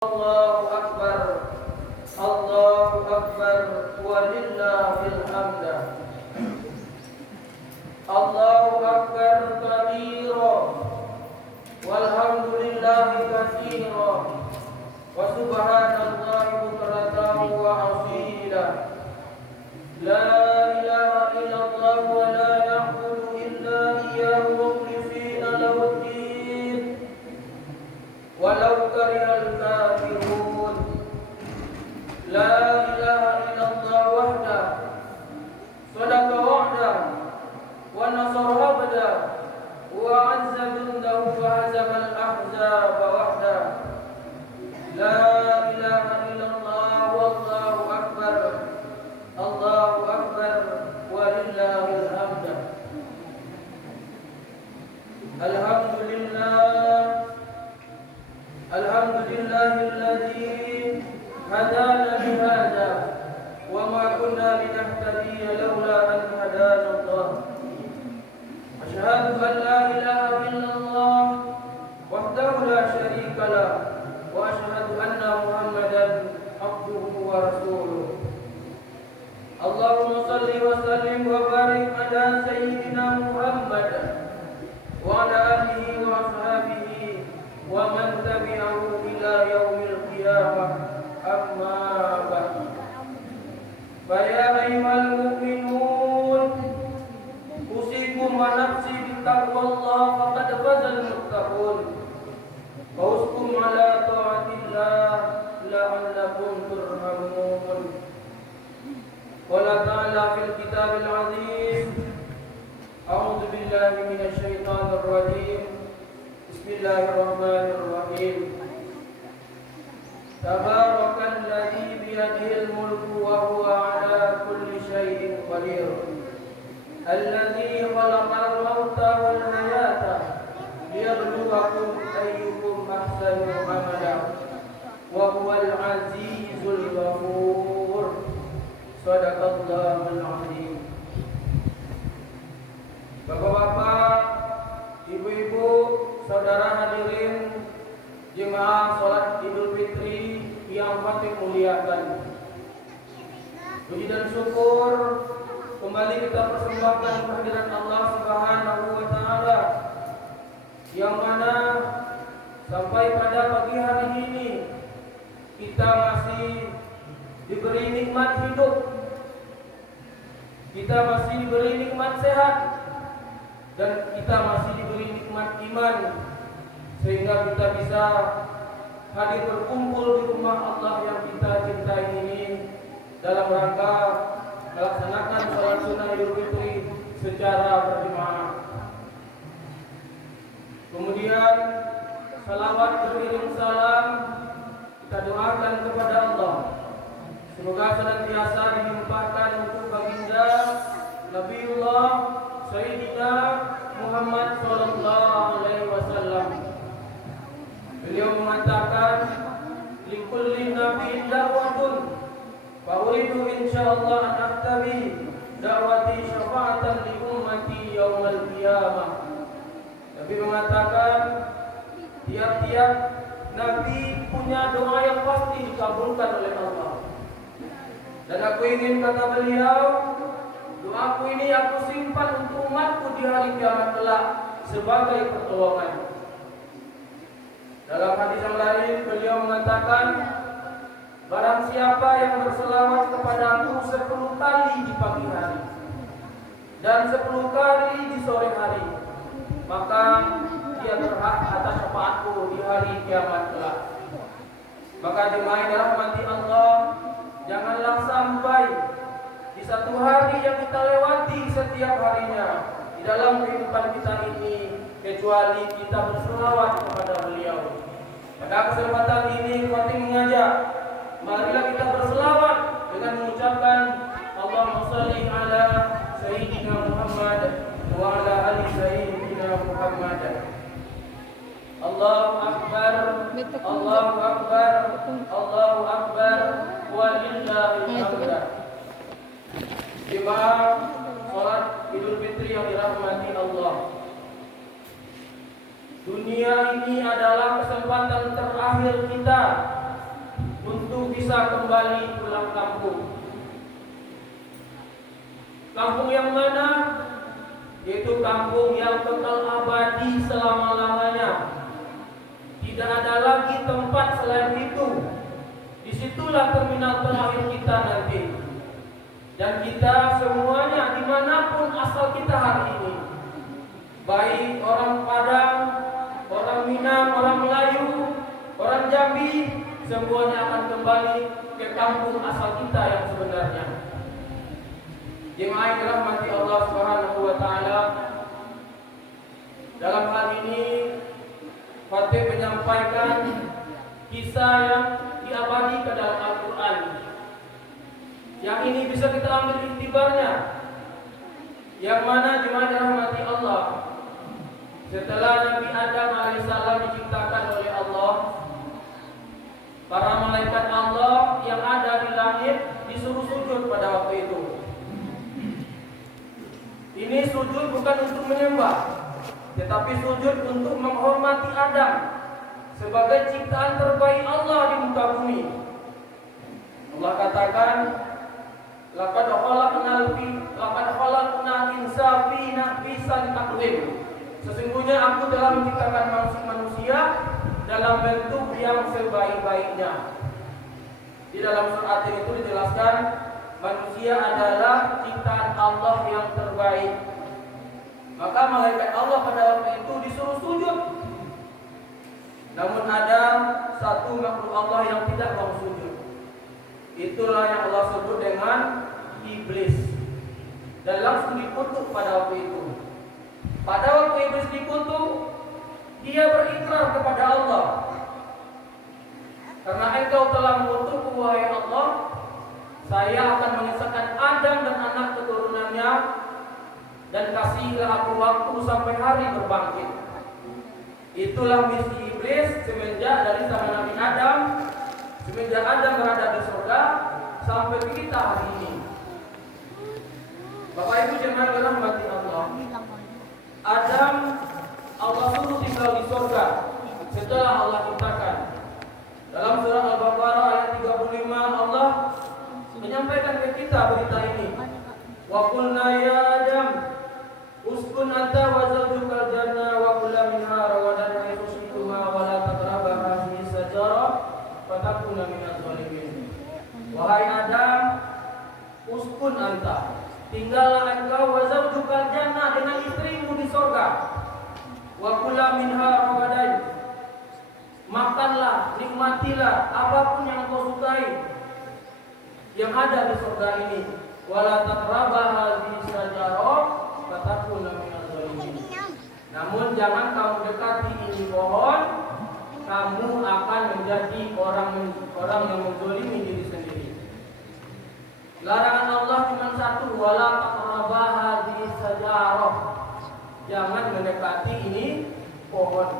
Allahu Akbar, Allahu Akbar, walillahil hamd. Allahu Akbar kabira, walhamdulillahi katsira, wa subhanallahi bukratan wa asila. La ilaha illallah wa la na'budu illa iyyahu mukhlishina lahuddin, walau karihal kafirun. La ilaha illallah wahda, sadaqa wa'da, wa nasara abda, wa azza jundahu wa hazamal ahzaba wahda. La ilaha illallah wallahu akbar, Allahu akbar, walillahil hamd. Alhamdulillahilladzi hadana lihada wa ma kunna linahtadiya laula an hadana Allah. Asyhadu an la ilaha illallah wahdahu la syarika lah, wa asyhadu anna Muhammadan abduhu wa rasuluh. Allahumma salli wa sallim wa barik ala sayyidina Muhammad wa ala alihi wa ashabihi wa man tabi'ahu ila yaumil qiyamah, amma ba'd. Fa ya ayyuhal mu'minun, usikum wa nafsi bittaqwallah faqad fazal muttaqun. Fauskum ala ta'atillah la'allakum turhamun. Qala ta'ala fil kitabil azim, a'udzu billahi minasy syaithanir rajim. Bismillahirrahmanirrahim. Tabarakalladzi biyadihil mulku wa huwa ala kulli syai'in qadir. Alladzi khalaqal mauta wal hayata liyabluwakum ayyukum ahsanu amala wa huwal azizul ghafur. Shadaqallahul azim. Bapak-bapak, ibu-ibu, saudara hadirin jemaah salat Idul Fitri yang patut muliakan. Puji dan syukur kembali kita persembahkan kehadirat Allah Subhanahu wa taala, yang mana sampai pada pagi hari ini kita masih diberi nikmat hidup, kita masih diberi nikmat sehat, dan kita masih diberi nikmat iman, sehingga kita bisa hadir berkumpul di rumah Allah yang kita cintai ini dalam rangka melaksanakan salat sunnah Idul Fitri secara berjemaah. Kemudian salawat beriring salam kita doakan kepada Allah, semoga senantiasa dilimpahkan untuk baginda Nabiullah Sayyidina Muhammad sallallahu alaihi wasallam. Beliau mengatakan, likulli nabiyyin da'watun fa uridu insyaallah an aktabi da'wati syafa'atan li ummati yaumal qiyamah. Nabi mengatakan, tiap-tiap nabi punya doa yang pasti dikabulkan oleh Allah. Dan aku ingin, kata beliau, doaku ini aku simpan untuk umatku di hari kiamat kelak sebagai pertolongan. Dalam hadis yang lain beliau mengatakan, barang siapa yang berselawat kepadaku 10 kali di pagi hari dan 10 kali di sore hari, maka dia berhak atas syafaatku di hari kiamat kelak. Maka jemaah yang dirahmati Allah, janganlah sampai di satu hari yang kita lewati setiap harinya di dalam kehidupan kita ini kecuali kita berselawat kepada beliau. Pada kesempatan ini kami mengajak, marilah kita berselawat dengan mengucapkan Allahumma shalli ala sayyidina Muhammad wa ala ali sayyidina Muhammad. Allahu akbar, Allahu akbar, Allahu akbar, walillahil hamd. Jemaah salat Idul Fitri yang dirahmati Allah, dunia ini adalah kesempatan terakhir kita bisa kembali pulang kampung. Kampung yang mana? Yaitu kampung yang kekal abadi selama-lamanya. Tidak ada lagi tempat selain itu. Disitulah terminal terakhir kita nanti. Dan kita semuanya dimanapun asal kita hari ini, baik orang Padang, orang Minang, orang Melayu, orang Jambi, semuanya akan kembali ke kampung asal kita yang sebenarnya. Jemaah dirahmati Allah Subhanahu wa taala. Dalam hal ini Fatih menyampaikan kisah yang diabadikan dalam Al-Qur'an. Yang ini bisa kita ambil iktibarnya. Yang mana jemaah dirahmati Allah, setelah Nabi Adam alaihissalam diciptakan oleh Allah, para malaikat Allah yang ada di langit disuruh sujud pada waktu itu. Ini sujud bukan untuk menyembah, tetapi sujud untuk menghormati Adam sebagai ciptaan terbaik Allah di muka bumi. Allah katakan, laqad khalaqnal insana fi taqwim. Sesungguhnya aku telah menciptakan manusia dalam bentuk yang sebaik-baiknya. Di dalam surat itu dijelaskan manusia adalah ciptaan Allah yang terbaik. Maka malaikat Allah pada waktu itu disuruh sujud. Namun ada satu makhluk Allah yang tidak mau sujud. Itulah yang Allah sebut dengan iblis. Dan langsung dikutuk pada waktu itu. Pada waktu iblis dikutuk, dia berikrar kepada Allah, karena engkau telah mengutukku wahai Allah, saya akan menyisakan Adam dan anak keturunannya, dan kasihlah aku waktu sampai hari berbangkit. Itulah misi iblis semenjak dari zaman Nabi Adam, semenjak Adam berada di surga sampai kita hari ini. Bapak Ibu jemaah dirahmati Allah, Adam Allah suruh tinggal di surga setelah Allah ciptakan. Dalam surah Al-Baqarah ayat 35 Allah menyampaikan ke kita berita ini. Wa qulna ya Adam uskun anta wa zawjukal jannah wa kula minha ragadan haitsu syi'tuma wa la taqrabu hadhihi sajarah fatakuna minadh dhalimin. Wahai Adam, uskun anta, tinggallah engkau wa zawjukal jannah dengan istrimu di surga. Wa kula minha ragadan, makanlah, nikmatilah apapun yang kau sukai yang ada di surga ini. Wala taqrabu hadhihi sajarah fatakuna minadh dhalimin. Namun jangan kamu dekati ini pohon, kamu akan menjadi orang yang menzalimi diri sendiri. Larangan Allah cuma satu, wala taqrabu hadhihi sajarah. Jangan mendekati ini pohon.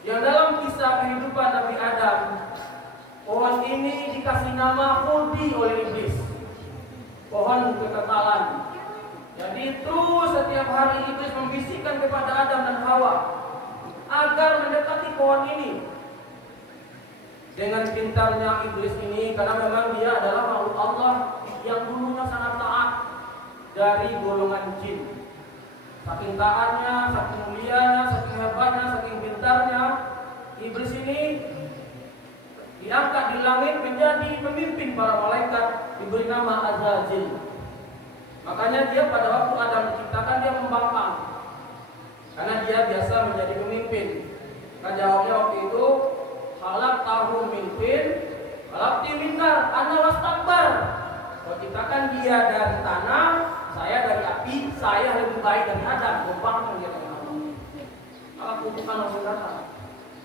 Yang dalam kisah kehidupan Nabi Adam, pohon ini dikasih nama khuldi oleh iblis, pohon kekekalan. Jadi terus setiap hari iblis membisikkan kepada Adam dan Hawa agar mendekati pohon ini. Dengan pintarnya iblis ini, karena memang dia adalah makhluk Allah yang dulunya sangat taat dari golongan jin. Saking taatnya, saking mulianya, saking hebatnya, saking pintarnya, iblis ini diangkat di langit menjadi pemimpin para malaikat, diberi nama Azazil. Makanya dia pada waktu Adam diciptakan dia membangkang, karena dia biasa menjadi pemimpin. Nah jawabnya waktu itu, halak tahu mimpin, halak timindar, ana wastakbar. Kau ciptakan dia dari tanah, saya dari api, saya lebih baik dari Adam. Membangkang dia dari Allah. Maka kutukan langsung datang.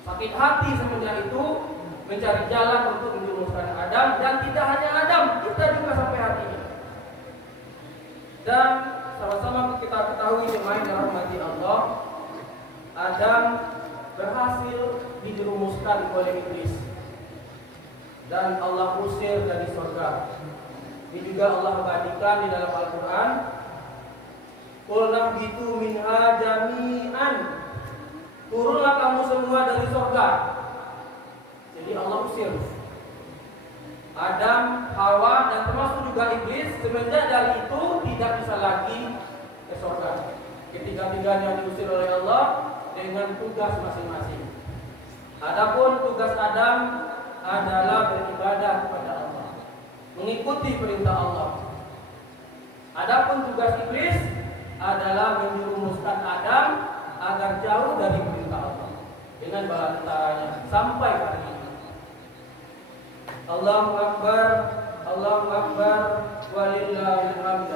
Sakit hati semenjak itu mencari jalan untuk menjerumuskan Adam, dan tidak hanya Adam, kita juga sampai hati ini. Dan sama-sama kita ketahui jemaah yang rahmati Allah, Adam berhasil dijerumuskan oleh iblis dan Allah usir dari surga. Ini juga Allah abadikan di dalam Al-Quran. Qul nahbitu minha jami'an, turunlah kamu semua dari surga. Jadi Allah usir. Adam, Hawa, dan termasuk juga iblis, semenjak dari itu tidak bisa lagi ke surga. Ketiga-tiganya diusir oleh Allah dengan tugas masing-masing. Adapun tugas Adam adalah beribadah kepada Allah, mengikuti perintah Allah. Adapun tugas iblis adalah menjerumuskan Adam agar jauh dari perintah Allah dengan bala tentaranya sampai hari ini. Allahu Akbar, Allahu Akbar, walillahil hamd.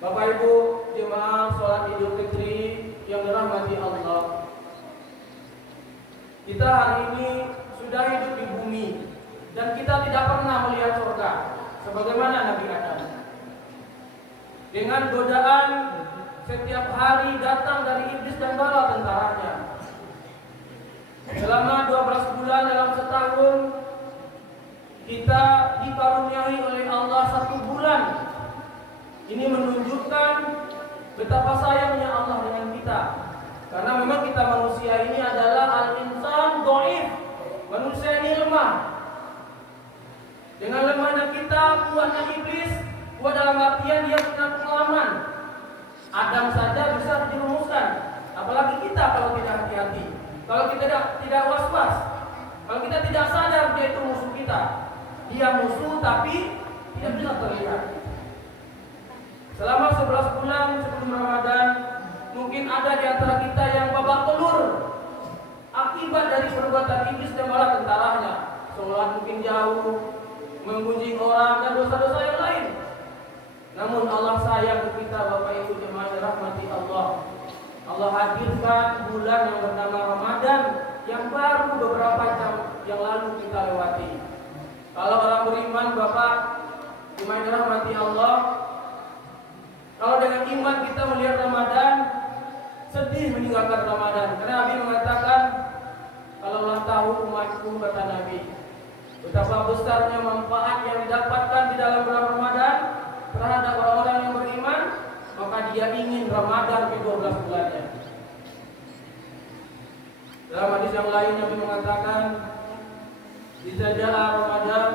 Bapak Ibu jemaah salat Idul Fitri yang dirahmati Allah, kita hari ini sudah hidup di bumi dan kita tidak pernah melihat surga sebagaimana Nabi Adam. Dengan godaan setiap hari datang dari iblis dan bala tentaranya. Selama 12 bulan dalam setahun kita dikaruniai oleh Allah 1 bulan. Ini menunjukkan betapa sayangnya Allah dengan kita. Karena memang kita manusia ini adalah al-insan dhaif. Manusia ini lemah. Dengan lemahnya kita, kuatnya iblis, kuat dalam artian dia punya pengalaman. Adam saja bisa dijerumuskan, apalagi kita kalau tidak hati-hati. Kalau kita tidak was-was, kalau kita tidak sadar dia itu musuh kita. Dia musuh tapi tidak bisa terlihat. Selama 11 bulan sebelum Ramadan, mungkin ada di antara kita yang babak belur akibat dari perbuatan iblis dan bala tentaranya. Sholat mungkin jauh, menggunjing orang dan dosa-dosa yang lain. Namun Allah sayang ke kita, Bapak Ibu jemaah dirahmati Allah. Allah hadirkan bulan yang bernama Ramadan yang baru beberapa jam yang lalu kita lewati. Kalau orang beriman, Bapak jemaah dirahmati Allah, kalau dengan iman kita melihat Ramadan, sedih meninggalkan Ramadan. Karena Nabi mengatakan, kalau Allah tahu umatku, kata Nabi, betapa besarnya manfaat yang didapatkan di dalam bulan Ramadan terhadap orang-orang yang beriman, maka dia ingin Ramadan ke-12 bulannya. Dalam hadis yang lain Nabi mengatakan, "Idza jaa Ramadan,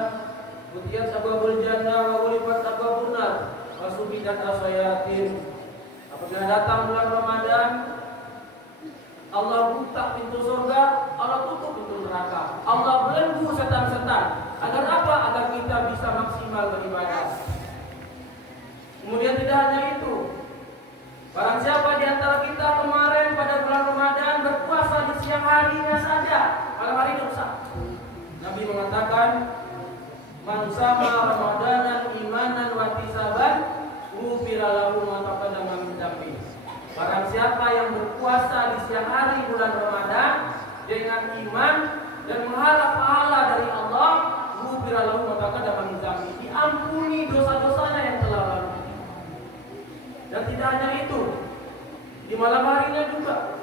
futiyat abwabul jannah wa ghulifat abwabun nar, wa subidat asyayatin." Apabila datang bulan Ramadan, Allah buka pintu surga, Allah tutup pintu neraka. Allah belenggu setan-setan. Agar apa? Agar kita bisa maksimal beribadah. Kemudian tidak hanya itu, barang siapa di antara kita kemarin pada bulan Ramadan berpuasa di siang harinya saja, malam hari dosa. Nabi mengatakan, "Man sama Ramadanan imanan wa ihtisaban, ghufira lahu ma taqaddama min dzambi." Barang siapa yang berpuasa di siang hari bulan Ramadan dengan iman dan mengharap pahala dari Allah, ghufira lahu ma taqaddama min dzambi, diampuni dosa-dosanya yang telah lalu. Dan tidak hanya itu, di malam harinya juga,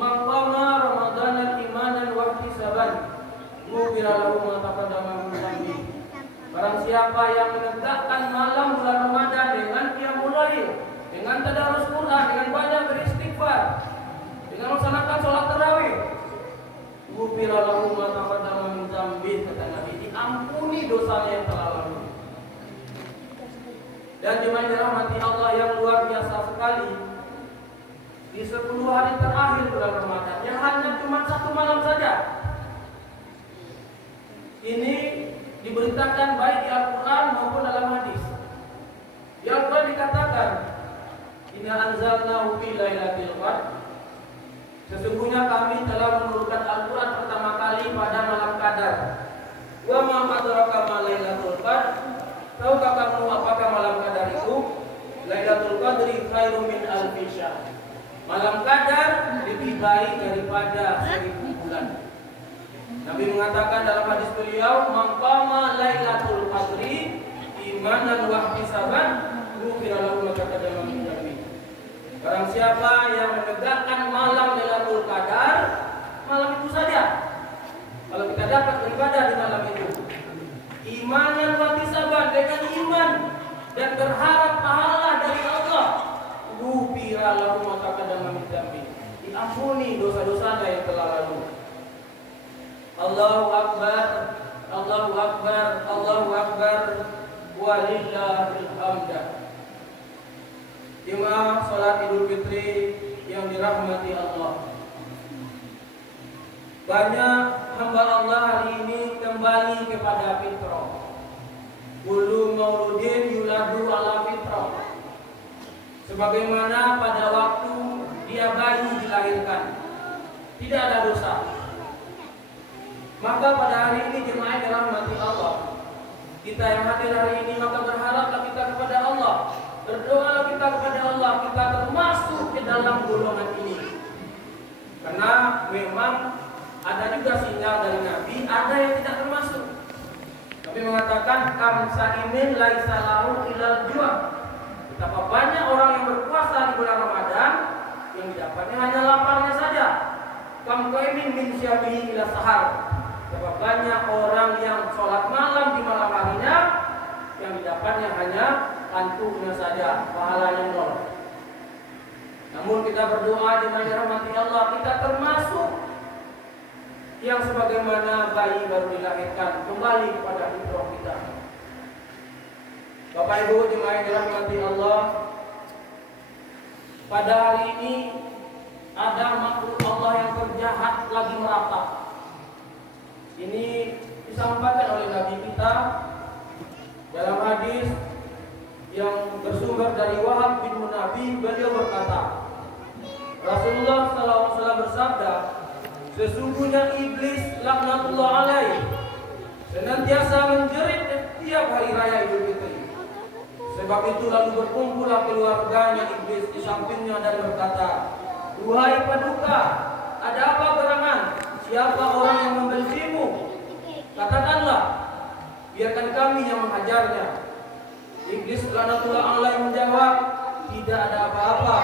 maqama Ramadanan imanan wa ihtisaban, ghufira lahu ma taqaddama min dzambi. Barang siapa yang menegakkan malam bulan Ramadan dengan qiyamul lail, dengan tadarus Quran, dengan banyak beristighfar, dengan melaksanakan sholat tarawih, ghufira lahu ma taqaddama min dzambi, kata Nabi, diampuni dosanya yang telah lalu. Dan jemaah dirahmati Allah yang luar biasa sekali, di 10 hari terakhir bulan Ramadan yang hanya cuma 1 malam saja, ini diberitakan baik di Al-Quran maupun dalam hadis. Di Al-Quran dikatakan, "Inna anzalnahu fi lailatul qadr." Sesungguhnya kami telah menurunkan Al-Quran pertama kali pada malam Qadar. Wa ma adraka ma lailatul qadr? Tahukah kamu apakah malam Qadar itu? Lailatul Qadri khairum min alfi syahr. Malam Qadar lebih baik daripada 1000 bulan. Nabi mengatakan dalam hadis beliau, "Man qama Lailatul Qadri imanan wa ihtisaban, ghufira lahu ma taqaddama min dhanbi." Barang siapa yang menegakkan malam Lailatul Qadar, malam itu saja, kalau kita dapat beribadah di malam itu, imanan wa ihtisaban, dengan iman dan berharap pahala dari Allah, ghufira lahu ma taqaddama min dhanbi, diampuni dosa-dosanya yang telah lalu. Allahu Akbar, Allahu Akbar, Allahu Akbar, walillahil hamd. Jemaah salat Idul Fitri yang dirahmati Allah. Banyak hamba Allah hari ini kembali kepada fitrah. Kullu mauludin yuladu ala fitrah. Sebagaimana pada waktu dia bayi dilahirkan, tidak ada dosa. Maka pada hari ini jemaah dirahmati Allah, kita yang hadir hari ini maka berharaplah kita kepada Allah, berdoalah kita kepada Allah, kita termasuk ke dalam golongan ini. Karena memang ada juga sinyal dari Nabi, ada yang tidak termasuk. Nabi mengatakan kam saimin laisa lahu ilal jua'. Betapa banyak orang yang berpuasa di bulan Ramadan yang didapatnya hanya laparnya saja. Kam qaimin min syabihi ila sahar. Betapa banyak orang yang sholat malam di malam harinya yang didapatnya hanya kantuknya saja, pahalanya nol. Namun kita berdoa dengan dirahmati Allah, kita termasuk yang sebagaimana bayi baru dilahirkan, kembali kepada fitrah kita. Bapak Ibu jemaah yang dirahmati Allah, pada hari ini ada makhluk Allah yang terjahat lagi merapat. Ini disampaikan oleh Nabi kita dalam hadis yang bersumber dari Wahab bin Munabi. Beliau berkata, Rasulullah SAW bersabda, sesungguhnya iblis laknatullah alaih senantiasa menjerit setiap hari raya Idul Fitri. Sebab itu lalu berkumpullah keluarganya iblis di sampingnya dan berkata, "Duhai paduka, ada apa gerangan? Siapa orang yang membencimu? Katakanlah, biarkan kami yang menghajarnya." Iblis laknatullah alaih menjawab, "Tidak ada apa-apa,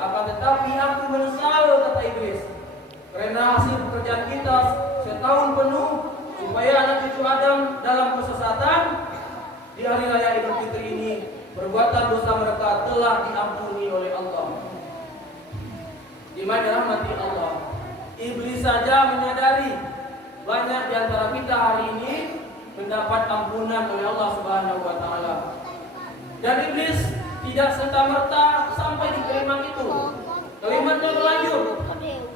akan tetapi aku menyesal," kata iblis, "karena hasil pekerjaan kita setahun penuh supaya anak cucu Adam dalam kesesatan. Di hari raya Idul Fitri ini perbuatan dosa mereka telah diampuni oleh Allah." Di mana rahmati Allah, iblis saja menyadari banyak di antara kita hari ini mendapat ampunan oleh Allah Subhanahu wa taala. Dan iblis tidak serta-merta sampai di kalimat itu. Kalimatnya berlanjut.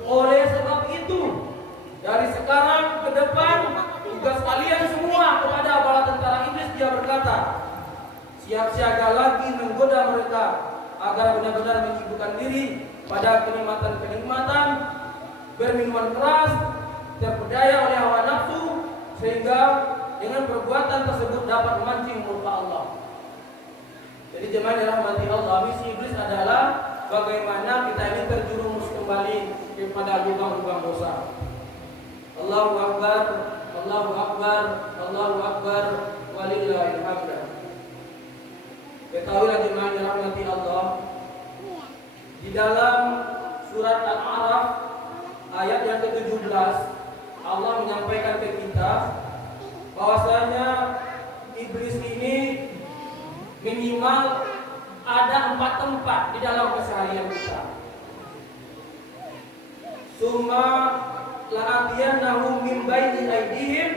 Oleh sebab itu, dari sekarang ke depan tugas kalian semua kepada bala tentara iblis, dia berkata, siap siaga lagi menggoda mereka agar benar-benar menyibukkan diri pada kenikmatan-kenikmatan, berminuman keras, terpedaya oleh hawa nafsu, sehingga dengan perbuatan tersebut dapat memancing murka Allah. Jadi jemaah dirahmati Allah, misi iblis adalah bagaimana kita ini terjerumus kembali kepada lubang-lubang dosa. Allahu Akbar, Allahu Akbar, Allahu Akbar, walillahil hamd. Ketahuilah jemaah dirahmati Allah, di dalam surat Al-A'raf ayat yang ke-17 Allah menyampaikan ke kita bahwasanya iblis ini minimal ada 4 tempat di dalam keseharian kita. Summa la'atiyannahum min baini aydihim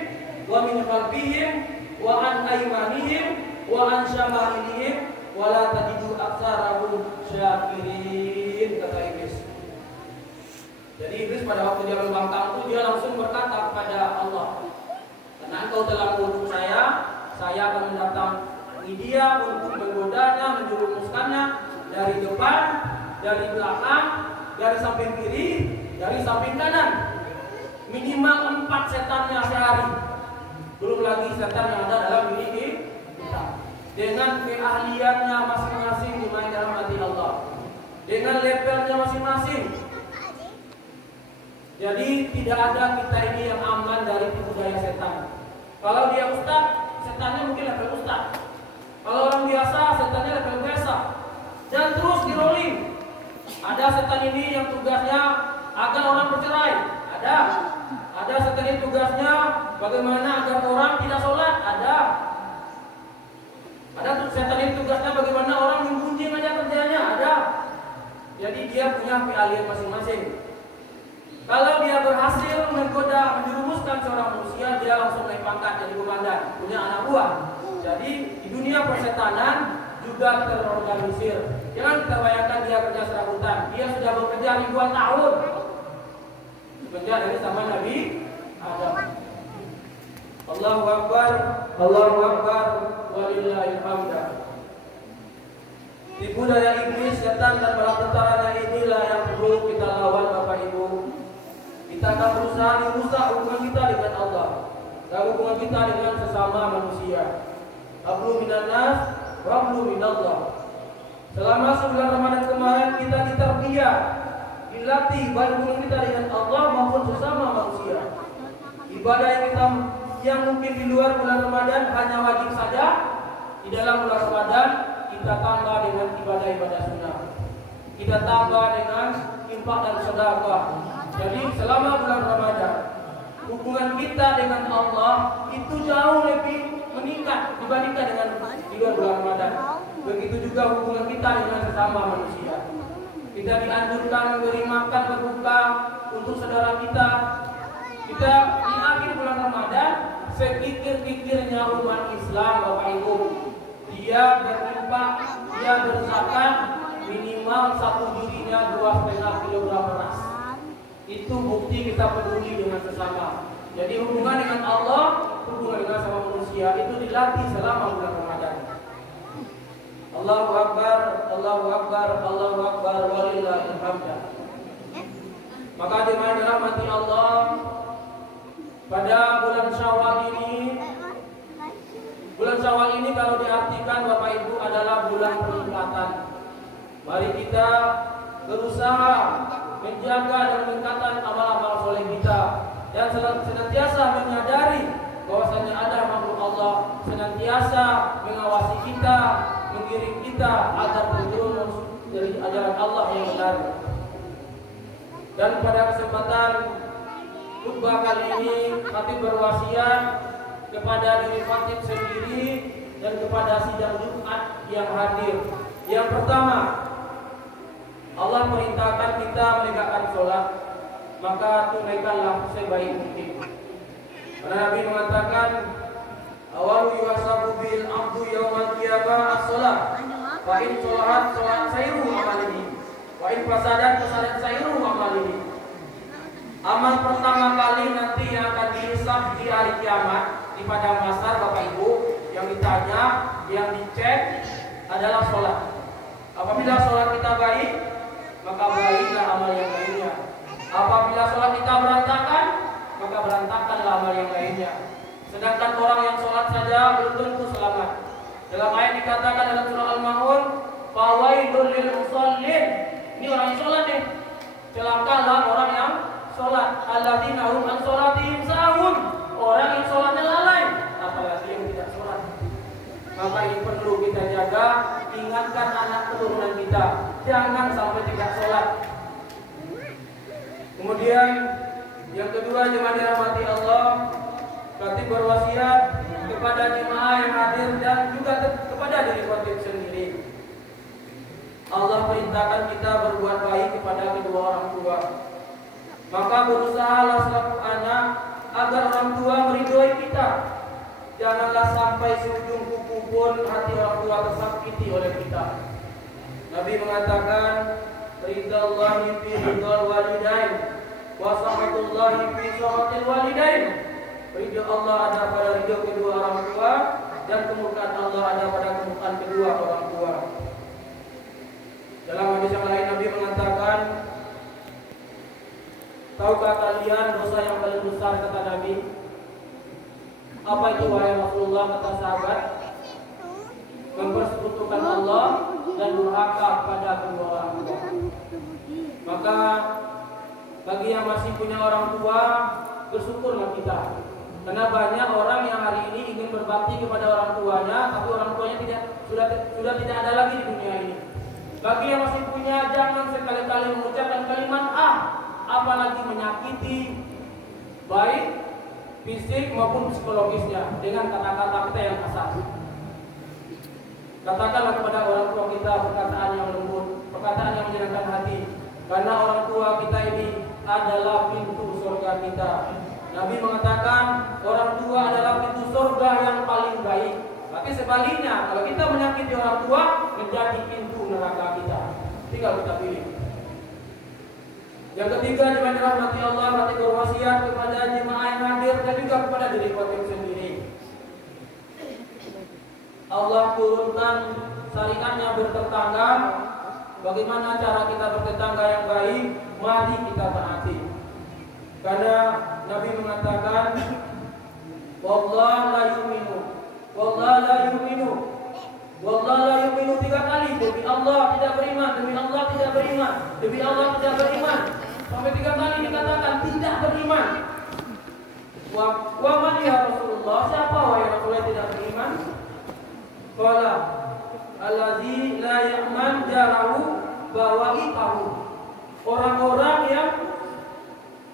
wa min khalfihim wa an aymanihim wa an shama'ilihim wa la tajidu aktsarahum syakirin, kata iblis. Jadi iblis pada waktu dia membangkang itu dia langsung berkata kepada Allah, "Karena engkau telah mengutus saya akan mendatangi dia untuk menggodanya, menjerumuskannya dari depan, dari belakang, dari samping kiri, dari samping kanan. Minimal 4 setannya sehari. Belum lagi setan yang ada dalam diri kita. Dengan keahliannya masing-masing di dalam hati Allah. Dengan levelnya masing-masing. Jadi tidak ada kita ini yang aman dari tipu daya setan. Kalau dia ustaz, setannya mungkin level ustaz. Kalau orang biasa, setannya level biasa. Dan terus di rolling. Ada setan ini yang tugasnya agar orang bercerai. Ada setan ini tugasnya bagaimana agar orang tidak sholat. Ada setan ini tugasnya bagaimana orang menggunjing aja kerjanya. Ada. Jadi dia punya keahlian masing-masing. Kalau dia berhasil menggoda, menjerumuskan seorang manusia, dia langsung lempar pangkat jadi komandan, punya anak buah. Jadi di dunia persetanan juga terorganisir. Jangan kita bayangkan dia kerja serabutan. Dia sudah bekerja ribuan tahun. Bekerja dari zaman Nabi Adam. Allahu Akbar, Allahu Akbar, walillahil hamd. Tipu daya iblis, setan dan bala tentaranya inilah yang perlu kita lawan Bapak Ibu. Kita akan berusaha merusak hubungan kita dengan Allah dan hubungan kita dengan sesama manusia. Hablu minan nas, wablu minallah. Selama sebulan Ramadan kemarin kita diterbiah, dilatih baik hubungan kita dengan Allah maupun sesama manusia. Ibadah yang mungkin di luar bulan Ramadan hanya wajib saja, di dalam bulan Ramadan kita tambah dengan ibadah-ibadah sunnah. Kita tambah dengan infak dan sedekah. Jadi selama bulan Ramadan hubungan kita dengan Allah itu jauh lebih meningkat dibandingkan dengan di luar bulan Ramadan. Begitu juga hubungan kita dengan sesama manusia. Kita dianjurkan memberi makan berbuka untuk saudara kita. Kita di akhir bulan Ramadan sepikir-pikirnya umat Islam Bapak Ibu. Dia berinfak, dia berzakat minimal satu dirinya 2,5 kilogram beras. Itu bukti kita peduli dengan sesama. Jadi hubungan dengan Allah, hubungan dengan sama manusia itu dilatih selama bulan Ramadan. Allahu Akbar, Allahu Akbar, Allahu Akbar, walillahil hamd. Maka jemaah dirahmati Allah, pada bulan Syawal ini kalau diartikan Bapak Ibu adalah bulan peningkatan. Mari kita berusaha menjaga dan meningkatkan amal-amal soleh kita dan senantiasa menyadari bahwasanya ada makhluk Allah senantiasa mengawasi kita, mengiring kita agar terjerumus dari ajaran Allah yang benar. Dan pada kesempatan khutbah kali ini khatib berwasiat kepada diri khatib sendiri dan kepada sidang Jumat yang hadir. Yang pertama, Allah perintahkan kita menegakkan sholat, maka tunaikanlah sebaik mungkin. Karena Nabi mengatakan, awalu yuhasabu bil abdu yaumal qiyamah as-sholat. Wa in sholahat sayru amalihi, wa in fasadat sayru amalihi. Amal pertama kali nanti yang akan dihisab di hari kiamat di padang mahsyar Bapak Ibu, yang ditanya, yang dicek adalah sholat. Apabila sholat kita baik, maka baiklah amal yang lainnya. Apabila sholat kita berantakan, maka berantakanlah amal yang lainnya. Sedangkan orang yang sholat saja belum tentu selamat. Dalam ayat dikatakan dalam surah Al-Maun, fawailul lil musallin. Ini orang yang sholat nih. Celakalah orang yang sholat. Alladzina hum an sholatihim sahun. Orang yang sholatnya lalai, apalagi yang tidak sholat. Maka ini perlu kita jaga. Ingatkan anak keturunan kita, jangan sampai tidak sholat. Kemudian yang kedua, jemaah dirahmati Allah, khatib berwasiat kepada jemaah yang hadir dan juga kepada diri khatib sendiri. Allah perintahkan kita berbuat baik kepada kedua orang tua. Maka berusahalah selaku anak agar orang tua meridhoi kita. Janganlah sampai seujung kuku pun hati orang tua tersakiti oleh kita. Nabi mengatakan, ridallahi fi ridal walidain wa sakhatullahi fi sakhatil walidain. Ridha Allah ada pada ridha kedua orang tua dan kemurkaan Allah ada pada kemurkaan kedua orang tua. Dalam hadis yang lain Nabi mengatakan, tahukah kalian dosa yang paling besar, kata Nabi? Apa itu wahai Rasulullah, kata sahabat? Mempersekutukan Allah dan durhaka pada kedua orang tua. Maka bagi yang masih punya orang tua, bersyukurlah kita. Karena banyak orang yang hari ini ingin berbakti kepada orang tuanya, tapi orang tuanya sudah tidak ada lagi di dunia ini. Bagi yang masih punya, jangan sekali-kali mengucapkan kalimat apalagi menyakiti baik fisik maupun psikologisnya dengan kata-kata kita yang kasar. Katakanlah kepada orang tua kita perkataan yang lembut, perkataan yang menyenangkan hati. Karena orang tua kita ini adalah pintu surga kita. Nabi mengatakan orang tua adalah pintu Tapi sebaliknya, kalau kita menyakiti orang tua, menjadi pintu neraka kita. Tinggal kita pilih. Yang ketiga, jemaah dirahmati Allah, hati berwasiat kepada jemaah yang hadir dan juga kepada diri kita sendiri. Allah turunkan syariatnya bertetangga. Bagaimana cara kita bertetangga yang baik? Mari kita taati. Karena Nabi mengatakan, Wallah la yu'minu, Wallah la yu'minu, Wallah la yu'minu 3 kali. Demi Allah tidak beriman, demi Allah tidak beriman, demi Allah tidak beriman. Sampai 3 kali dikatakan tidak beriman. Wa man ya Rasulullah, siapa wahai Rasulullah tidak beriman? Qala allazi la ya'man jarahu bawa'iqahu. Orang-orang yang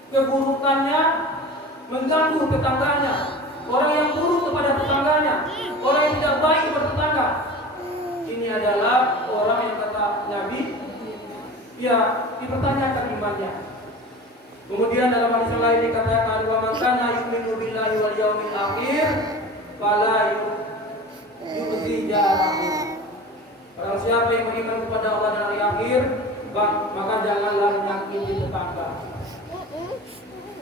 keburukannya mengganggu tetangganya, orang yang buruk kepada tetangganya, orang yang tidak baik bertetangga. Ini adalah orang yang kata Nabi, ya dipertanyakan imannya. Kemudian dalam hadis lain dikatakan, wa man kana yu'minu billahi wal yaumil akhir fala yu'zi jarahu. Barang siapa yang beriman kepada Allah dan hari akhir, maka janganlah menyakiti tetangga.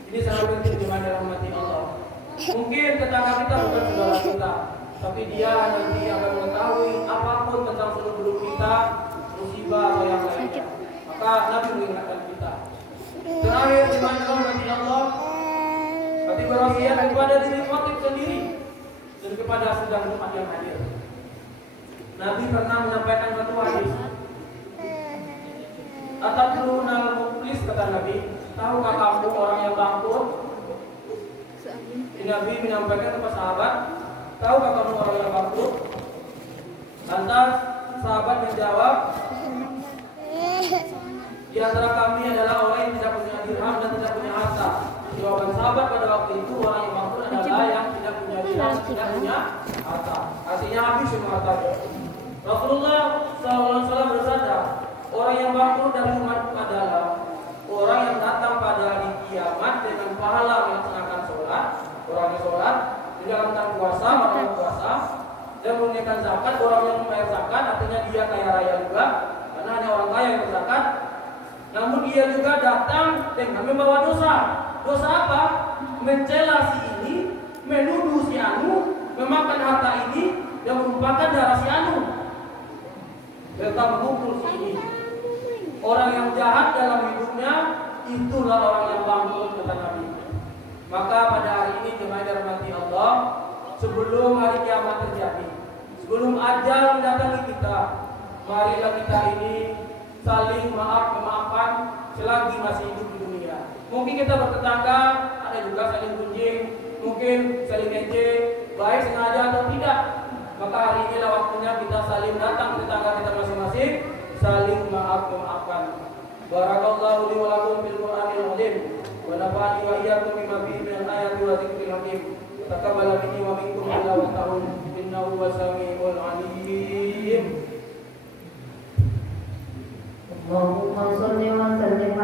Ini sangat penting jemaah dirahmati Allah. Mungkin tetangga kita bukan saudara kita, tapi dia nanti akan mengetahui apapun tentang seluk-beluk kita, musibah atau yang lainnya. Maka Nabi mengingatkan kita. Terakhir jemaah dirahmati Allah, hati berwasiat kepada diri khotib sendiri dan kepada sedang umat yang hadir. Nabi pernah menyampaikan satu hadis. Atadrunal muflis, kata Nabi, tahukah kamu orang yang bangkrut? Nabi menyampaikan kepada sahabat, tahukah kamu orang yang bangkrut? Lantas sahabat menjawab, di antara kami adalah orang yang tidak punya dirham dan tidak punya harta. Jawaban sahabat pada waktu itu, orang yang bangkrut adalah yang tidak punya dirham dan tidak punya harta. Artinya habis semua hartanya. Rasulullah SAW bersabda, orang yang bangkrut dari umat adalah orang yang datang pada hari kiamat dengan pahala melaksanakan sholat, orang yang sholat, menjalankan puasa, melakukan puasa, dan menunaikan zakat. Orang yang membayar zakat artinya dia kaya raya juga, karena hanya orang kaya yang berzakat. Namun dia juga datang dengan membawa dosa. Dosa apa? Mencela si ini, menuduh si anu, memakan harta ini, dan merupakan darah si anu. Serta memukul si ini. Orang yang jahat dalam hidupnya, itulah orang yang bangkrut, kata Nabi. Maka pada hari ini jemaah dirahmati Allah, sebelum hari kiamat terjadi, sebelum ajal mendatangi kita, marilah kita ini saling memaafkan selagi masih hidup di dunia. Mungkin kita bertetangga, ada juga saling gunjing, mungkin saling ejek, baik sengaja atau tidak. Maka hari inilah waktunya kita saling datang ke tetangga kita masing-masing, saling memaafkan. Barakallahu li wa lakum fil Qur'anil azim wa nafa'ani wa iyyakum bima fihi min ayati wa dzikril hakim. Taqabbal minni wa minkum tilawatahu innahu wasami'ul alim. Allahumma shalli wa sallim